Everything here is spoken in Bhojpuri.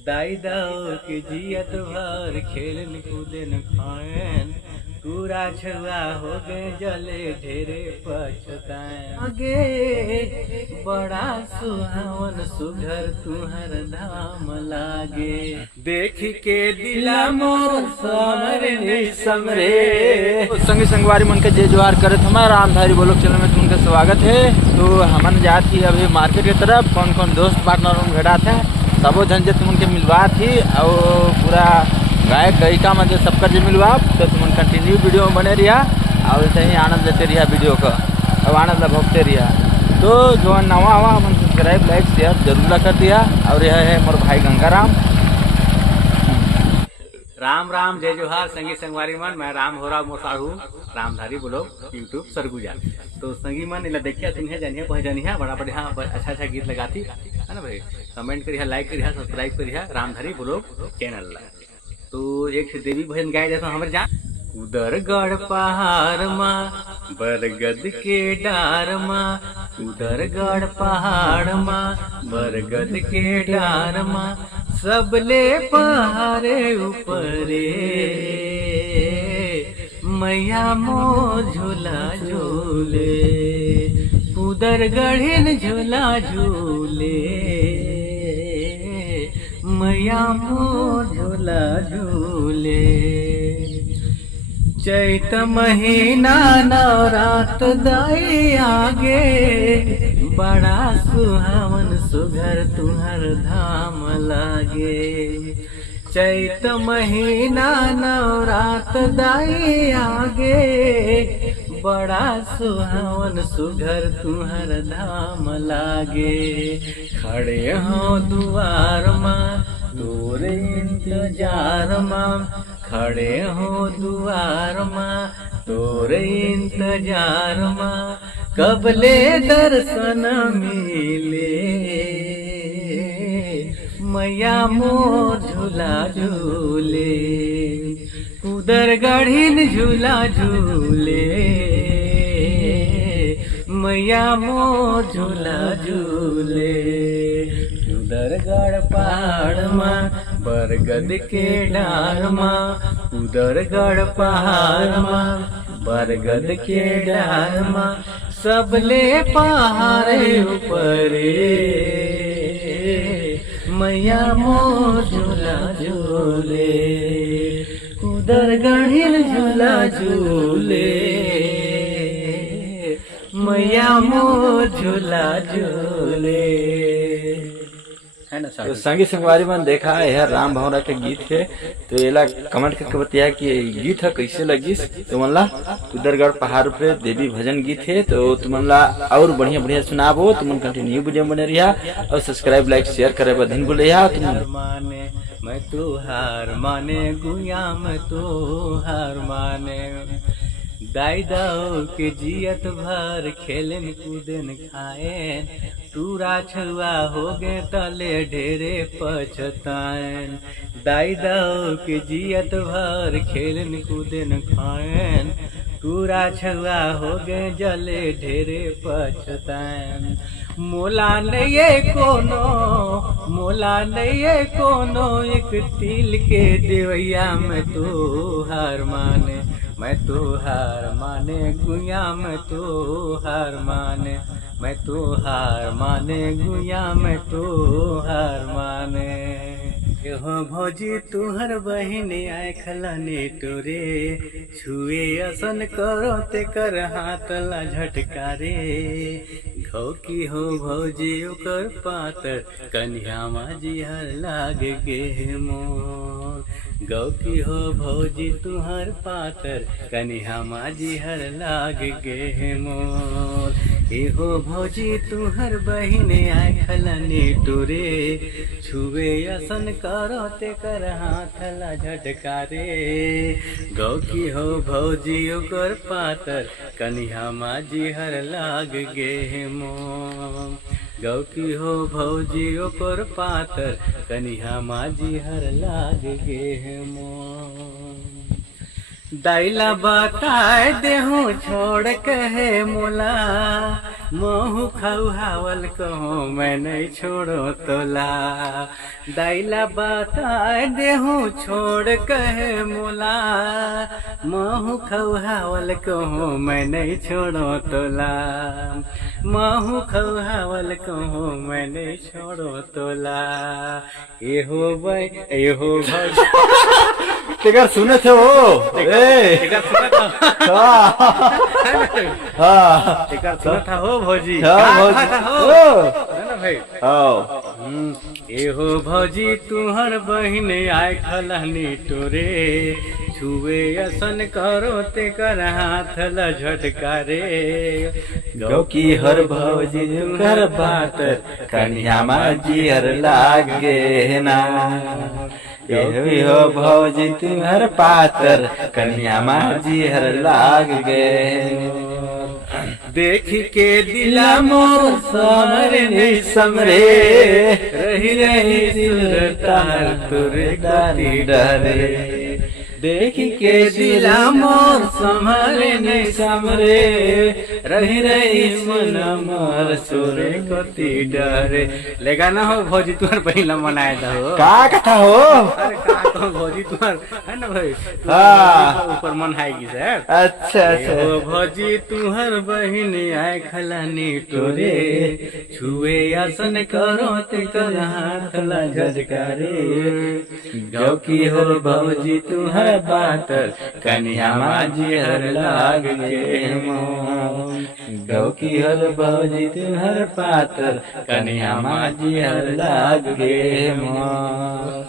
दाई दाऊ के जियत भर खेलन कूदन खाएन पूरा छुआ हो गए जले ढेरे पछताएं आगे बड़ा सुहावन सुघर तुहर धाम लागे देख के दिला मोर समरे समरे। संगी संगवारी मन के जय जोहार करे हमारा रामधारी ब्लॉग चैनल में तुमका स्वागत है। तो हमन जात थी अभी मार्केट की तरफ, कौन कौन दोस्त पार्टनर भेटा थे सबो झन जे तुमन के मिलवा थी और पूरा गाय गयिका मन सबका जो मिलवा। तो तुम कंटिन्यू वीडियो में बने रहा और ऐसे ही आनंद लेते रहा वीडियो का और आनंद भोगते रहा। तो जो नवा हुआ हम सब्सक्राइब लाइक शेयर जरूर कर दिया। और यह है मोर भाई गंगाराम। राम राम जय जोहार संगी संगवारी मन, मैं राम हो रहा मोसाहू रामधारी ब्लॉग यूट्यूब सरगुजा। तो संगी मन इला देखिए सुनिए जानिए पहचानिए बड़ा बढ़िया अच्छा गीत लगाती है ना भाई। कमेंट करिए, लाइक करिए, सब्सक्राइब करिए रामधारी ब्लॉग चैनल। तो एक देवी भजन गाए जाता हमारे जा उदरगढ़ पहाड़ माँ बरगद के डार माँ, उदरगढ़ पहाड़ माँ बरगद के डार माँ, सबले पहाड़े ऊपरे मैया मोर झूला झूले, उदरगढ़ झूला झूले मैया मोर झूला झूले। चैत महीना नवरात दाई आगे, बड़ा सुहावन सुघर तुहर धाम लागे। चैत महीना नवरात दाई आगे, बड़ा सुहावन सुघर तुहर धाम लागे। खड़े हो दुआर माँ तोरे इंतजार माँ, खड़े हो दुआर माँ तोरे इंतजार माँ, कबले दर्शन मिले मैया मोर झूला झूले, उदरगढ़ झूला झूले मैया मोर झूला झूले। उदरगढ़ पहाड़ माँ बरगद के डार माँ, उदरगढ़ पहाड़ माँ बरगद के डार माँ, सबले पहाड़े ऊपरे मैया मोर झूला झूले, उदरगढ़ झूला झूले मैया मोर झूला झूले है ना। तो संगी संगवारी मन देखा यह राम भंवरा के गीत है। तो ये कमेंट करके बताया कि ये गीत है कैसे लगिस। तो मनला उदरगढ़ पहाड़ पे देवी भजन गीत है। तो तुमला और बढ़िया बढ़िया सुनाबो, तुम कंटिन्यू वीडियो बने रहा और सब्सक्राइब लाइक शेयर करे बधिन बोले माने मैं तो हार माने गुया मैं तो हार माने, दाई दाऊ के जियत भर खेलन कूदन खाएन, टूरा छुआ हो गए तले ढेरे पछताएन। दाई दाऊ के जियत भर खेलन कूदन खाएन, टूरा छुआ हो गए जले ढेरे पछताएन। मोला नहीं कोनो मोला नहीं कोनो, एक तिल के देवैया में तो हार माने, मैं तो हार माने गुया मैं तो हार माने, मैं तो हार माने गुया मैं तो हार माने। हो भौजी तुहर बहिन आए खलाने टोरे, छुए असन करो ते कर हाथ ला झटकारे। घौ की हो भौजी ओकर पातर, कन्या माजी हर लाग गे मोर। गौ की हो भौजी तुहर पातर, कन्या माजी हर लाग गे मोर। ए हो भौजी तुहर बहिन आए खलाने टोरे, छुए असन करो ते कर हाथ ला झटकारे। गौ की हो भौजी ओकर पातर, कन्या माजी हर लाग गे मोर। गौ की हो भौजी ओकर पातर, कन्या माजी हर लाग गे मोर। दैला बताए देहूँ छोड़ कहे मोला, मोहू खौहावल कहो मैं नहीं छोड़ो तोला। दैला बताए देहूँ छोड़ कहे मोला, मोहू खौहावल कहो मैं नहीं छोड़ो तोला। महू खौहावल कहो मैं नहीं छोड़ो तोला। एहो भज टिकर सुने थे वो टिकर सुना था हाँ टिकर सुना था हो भौजी हाँ, कहा था हो ओ। है ना भाई। एहो भौजी तुहर बहिन आय खलहनी टोरे, छुए असन करो ते कर हाथ ल झटकारे। गौ की हर भौजी कर बात कन्या माजी हर लागे ना। एही हो भौजी तुम्हार पातर कन्या माजी हर लाग गे। देख के दिला मोर समरे नहीं समरे, रही रही सुरतार तुरे दाती डरे। देख के दिला मोर समरे नहीं समरे, रही रही मन मोर सुरे कति डरे। लेगा ना हो भौजी तुम्हार पहला मनाए था हो का कथा हो। अरे का कहो भौजी तुम्हार है ना भाई। हाँ। ऊपर मन आएगी सर। अच्छा अच्छा ओ भौजी तुहर बहिन आए खलानी टोरे, छुए आसन करो ते कर हाथ ला झटकारे। गौ की हो भौजी तुहर बातर कन्या माजी हर लाग गे मोर। गौ की हर भौजी तुहर पातर कन्या माजी हर लाग गे मोर।